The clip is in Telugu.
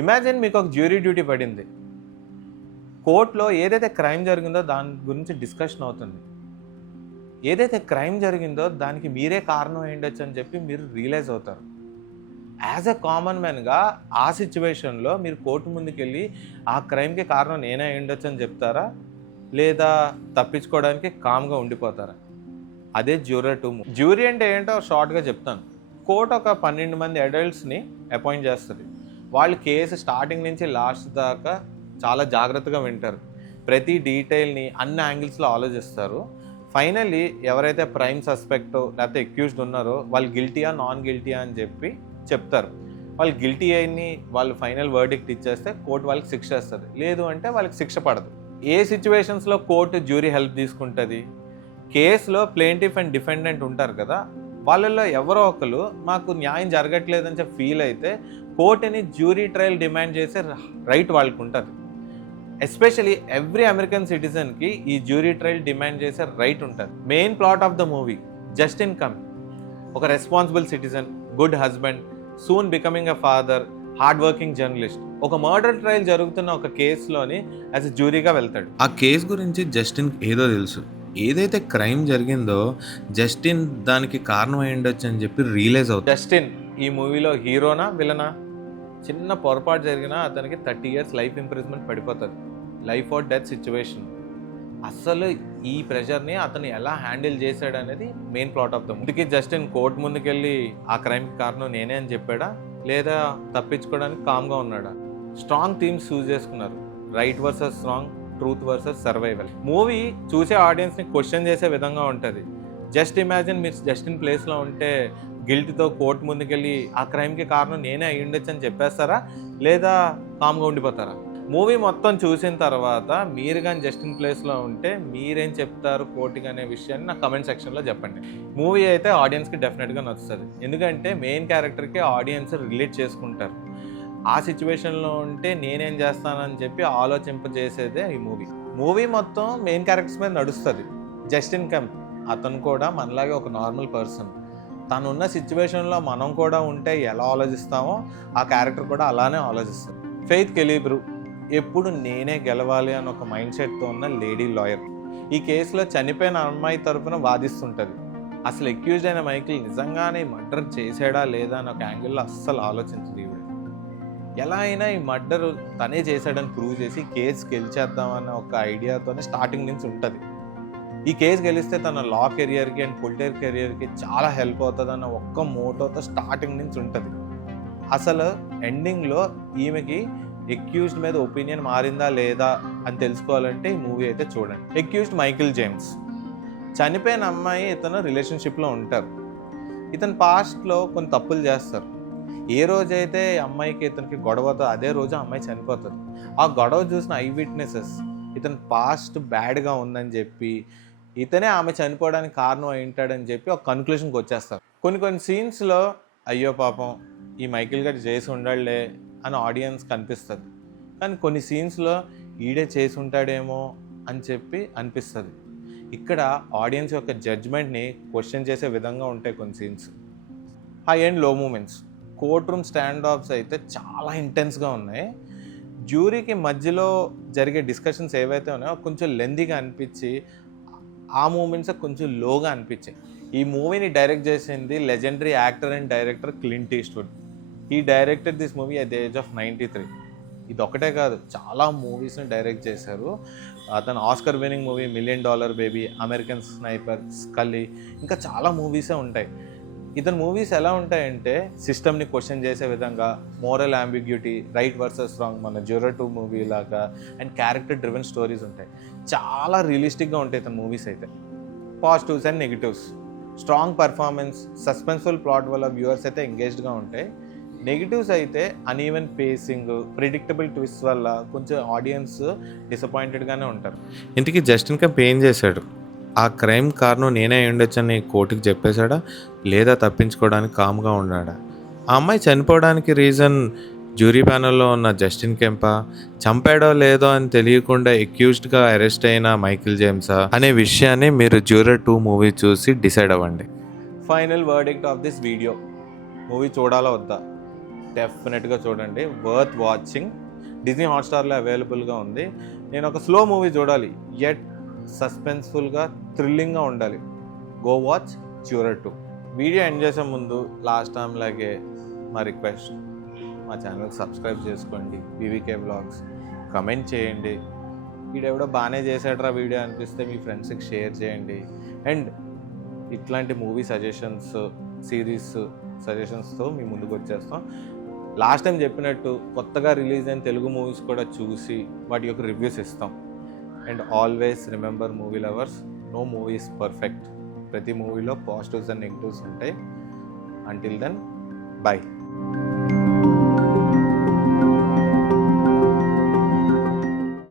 ఇమాజిన్ మీకు ఒక జ్యూరీ డ్యూటీ పడింది. కోర్టులో ఏదైతే క్రైమ్ జరిగిందో దాని గురించి డిస్కషన్ అవుతుంది. ఏదైతే క్రైమ్ జరిగిందో దానికి మీరే కారణం అయ్యుండొచ్చు అని చెప్పి మీరు రియలైజ్ అవుతారు. యాజ్ ఎ కామన్ మ్యాన్గా ఆ సిచ్యువేషన్లో మీరు కోర్టు ముందుకు వెళ్ళి ఆ క్రైమ్కి కారణం నేనే అయ్యుండొచ్చు అని చెప్తారా, లేదా తప్పించుకోవడానికి కామ్గా ఉండిపోతారా? అదే జ్యూరర్ 2 మూవీ. జ్యూరీ అంటే ఏంటో షార్ట్గా చెప్తాను. కోర్టు ఒక 12 మంది అడల్ట్స్ని అపాయింట్ చేస్తుంది. వాళ్ళు కేసు స్టార్టింగ్ నుంచి లాస్ట్ దాకా చాలా జాగ్రత్తగా వింటారు. ప్రతి డీటెయిల్ని అన్ని యాంగిల్స్లో ఆలోచిస్తారు. ఫైనల్లీ ఎవరైతే ప్రైమ్ సస్పెక్టో లేకపోతే అక్యూజ్డ్ ఉన్నారో వాళ్ళు గిల్టీయా నాన్ గిల్టీయా అని చెప్పి చెప్తారు. వాళ్ళు గిల్టీ అయిని వాళ్ళు ఫైనల్ వర్డిక్ట్ ఇచ్చేస్తే కోర్టు వాళ్ళకి శిక్ష వేస్తుంది. లేదు అంటే వాళ్ళకి శిక్ష పడదు. ఏ సిచ్యువేషన్స్లో కోర్టు జ్యూరీ హెల్ప్ తీసుకుంటుంది? కేసులో ప్లేంటిఫ్ అండ్ డిఫెండెంట్ ఉంటారు కదా, వాళ్ళల్లో ఎవరో ఒకరు మాకు న్యాయం జరగట్లేదని చెప్పి ఫీల్ అయితే కోర్టుని జ్యూరీ ట్రయల్ డిమాండ్ చేసే రైట్ వాళ్ళకు ఉంటుంది. ఎస్పెషలీ ఎవ్రీ అమెరికన్ సిటిజన్కి ఈ జ్యూరీ ట్రయల్ డిమాండ్ చేసే రైట్ ఉంటుంది. Main plot of the movie Justin Kemp ఒక responsible citizen, good husband, soon becoming a father, hard working journalist ఒక మర్డర్ ట్రయల్ జరుగుతున్న ఒక కేసులోని యాజ్ ఎ జ్యూరీగా వెళ్తాడు. ఆ కేసు గురించి జస్టిన్ ఏదో తెలుసు. ఏదైతే క్రైమ్ జరిగిందో జస్టిన్ దానికి కారణం అయి ఉండొచ్చు అని చెప్పి రియలైజ్ అవుతుంది. జస్టిన్ ఈ మూవీలో హీరోనా విలనా? చిన్న పొరపాటు జరిగినా అతనికి 30 years లైఫ్ ఇంప్రిజ్మెంట్ పడిపోతుంది. Life or death situation. అసలు ఈ ప్రెషర్ని అతను ఎలా హ్యాండిల్ చేశాడు అనేది main plot of the movie. ఇందుకే జస్టిన్ కోర్టు ముందుకెళ్ళి ఆ క్రైమ్కి కారణం నేనే అని చెప్పాడా, లేదా తప్పించుకోవడానికి కామ్గా ఉన్నాడా? స్ట్రాంగ్ థీమ్స్ చూస్ చేసుకున్నారు. Right versus wrong, truth versus survival. Movie చూసే ఆడియన్స్ని క్వశ్చన్ చేసే విధంగా ఉంటుంది. జస్ట్ ఇమాజిన్ మీరు జస్టిన్ ప్లేస్లో ఉంటే గిల్ట్తో కోర్టు ముందుకెళ్ళి ఆ క్రైమ్కి కారణం నేనే అయ్యి ఉండొచ్చు అని చెప్పేస్తారా, లేదా కామ్గా ఉండిపోతారా? మూవీ మొత్తం చూసిన తర్వాత మీరు కానీ జస్టిన్ ప్లేస్లో ఉంటే మీరేం చెప్తారు కోర్టుకి అనే విషయాన్ని నా కమెంట్ సెక్షన్లో చెప్పండి. మూవీ అయితే ఆడియన్స్కి డెఫినెట్గా నచ్చుతుంది. ఎందుకంటే మెయిన్ క్యారెక్టర్కి ఆడియన్స్ రిలేట్ చేసుకుంటారు. ఆ సిచ్యువేషన్లో ఉంటే నేనేం చేస్తానని చెప్పి ఆలోచింపజేసేదే ఈ మూవీ మొత్తం మెయిన్ క్యారెక్టర్స్ మీద నడుస్తుంది. జస్టిన్ కమ్ అతను కూడా మనలాగే ఒక నార్మల్ పర్సన్. తను ఉన్న సిచ్యువేషన్లో మనం కూడా ఉంటే ఎలా ఆలోచిస్తామో ఆ క్యారెక్టర్ కూడా అలానే ఆలోచిస్తాం. ఫెయిత్ కెలీబ్రూ ఎప్పుడు నేనే గెలవాలి అని ఒక మైండ్ సెట్తో ఉన్న లేడీ లాయర్. ఈ కేసులో చనిపోయిన అమ్మాయి తరఫున వాదిస్తుంటుంది. అసలు అక్యూజ్డ్ అయిన మైకిల్ నిజంగానే మర్డర్ చేసాడా లేదా అని ఒక యాంగిల్లో అస్సలు ఆలోచించదు ఈవిడ. ఎలా అయినా ఈ మర్డర్ తనే చేశాడని ప్రూవ్ చేసి కేసు గెలిచేద్దామన్న ఒక ఐడియాతోనే స్టార్టింగ్ నుంచి ఉంటుంది. ఈ కేసు గెలిస్తే తన లా కెరియర్కి అండ్ పొలిటికల్ కెరియర్కి చాలా హెల్ప్ అవుతుందన్న ఒక్క మోటోతో స్టార్టింగ్ నుంచి ఉంటుంది. అసలు ఎండింగ్లో ఈమెకి అక్యూజ్డ్ మీద ఒపీనియన్ మారిందా లేదా అని తెలుసుకోవాలంటే ఈ మూవీ అయితే చూడండి. Accused Michael James. చనిపోయిన అమ్మాయి ఇతను రిలేషన్షిప్లో ఉంటారు. ఇతను పాస్ట్లో కొన్ని తప్పులు చేస్తారు. ఏ రోజైతే అమ్మాయికి ఇతనికి గొడవతో అదే రోజు అమ్మాయి చనిపోతుంది. ఆ గొడవ చూసిన ఐ విట్నెసెస్ ఇతను పాస్ట్ బ్యాడ్గా ఉందని చెప్పి ఇతనే ఆమె చనిపోవడానికి కారణం అయి ఉంటాడని చెప్పి ఒక కన్క్లూషన్కి వచ్చేస్తారు. కొన్ని సీన్స్లో అయ్యో పాపం ఈ మైకిల్ గారు చేసి ఉండాలే అని ఆడియన్స్ కనిపిస్తుంది. కానీ కొన్ని సీన్స్లో ఈడే చేసి ఉంటాడేమో అని చెప్పి అనిపిస్తుంది. ఇక్కడ ఆడియన్స్ యొక్క జడ్జ్మెంట్ని క్వశ్చన్ చేసే విధంగా ఉంటాయి కొన్ని scenes. High and low moments, court room stand offs అయితే చాలా ఇంటెన్స్గా ఉన్నాయి. జ్యూరీకి మధ్యలో జరిగే డిస్కషన్స్ ఏవైతే ఉన్నాయో కొంచెం లెందీగా అనిపించి ఆ మూమెంట్స్ కొంచెం లోగా అనిపించాయి. ఈ మూవీని డైరెక్ట్ చేసింది legendary actor and director Clint Eastwood. He directed this movie at the age of 93. ఇది ఒకటే కాదు, చాలా మూవీస్ని డైరెక్ట్ చేశారు. అతను Oscar winning movie $1 Million Baby, American sniper, Sully, ఇంకా చాలా మూవీసే ఉంటాయి. ఇతని మూవీస్ ఎలా ఉంటాయంటే సిస్టమ్ని క్వశ్చన్ చేసే విధంగా, moral ambiguity, right versus wrong, మన జ్యూరర్ 2 మూవీ లాగా, అండ్ క్యారెక్టర్ డ్రివెన్ స్టోరీస్ ఉంటాయి. చాలా రియలిస్టిక్గా ఉంటాయి ఇతని మూవీస్ అయితే. Positives and negatives, strong performance, suspenseful plot వల్ల వ్యూవర్స్ అయితే ఎంగేజ్డ్గా ఉంటాయి. నెగిటివ్స్ అయితే అన్ఈవెన్ పేసింగ్, ప్రిడిక్టబుల్ ట్విస్ట్ వల్ల కొంచెం ఆడియన్స్ డిసప్పాయింటెడ్గానే ఉంటారు. ఇంటికి జస్టిన్ కమ్ ఏం చేశాడు? ఆ క్రైమ్ కారణం నేనే అయి ఉండొచ్చని కోర్టుకి చెప్పేశాడా, లేదా తప్పించుకోవడానికి కామ్గా ఉన్నాడా? ఆ అమ్మాయి చనిపోవడానికి రీజన్ జ్యూరీ ప్యానల్లో ఉన్న జస్టిన్ కెంపా, చంపాడో లేదో అని తెలియకుండా అక్యూజ్డ్గా అరెస్ట్ అయిన మైకిల్ జేమ్సా అనే విషయాన్ని మీరు జ్యూరర్ 2 మూవీ చూసి డిసైడ్ అవ్వండి. Final verdict of this video, movie చూడాలా వద్దా? డెఫినెట్గా చూడండి, వర్త్ వాచింగ్. డిజ్నీ హాట్స్టార్లో అవైలబుల్గా ఉంది. నేను ఒక స్లో మూవీ చూడాలి, యట్ సస్పెన్స్ఫుల్గా థ్రిల్లింగ్గా ఉండాలి. Go watch juror 2. Video end చేసే ముందు లాస్ట్ టైం లాగే మా రిక్వెస్ట్, మా ఛానల్కి సబ్స్క్రైబ్ చేసుకోండి, బీవీకే వ్లాగ్స్. కమెంట్ చేయండి, వీడెవడో బాగానే చేశాడ్రా వీడియో అనిపిస్తే మీ ఫ్రెండ్స్కి షేర్ చేయండి. అండ్ ఇట్లాంటి మూవీ సజెషన్స్, సిరీస్ సజెషన్స్తో మీ ముందుకు వచ్చేస్తాం. లాస్ట్ టైం చెప్పినట్టు కొత్తగా రిలీజ్ అయిన తెలుగు మూవీస్ కూడా చూసి వాటి యొక్క రివ్యూస్ ఇస్తాం. And always remember movie lovers, no movie is perfect. ప్రతి మూవీలో పాజిటివ్స్ అండ్ నెగిటివ్స్ ఉంటాయి. Until then, by.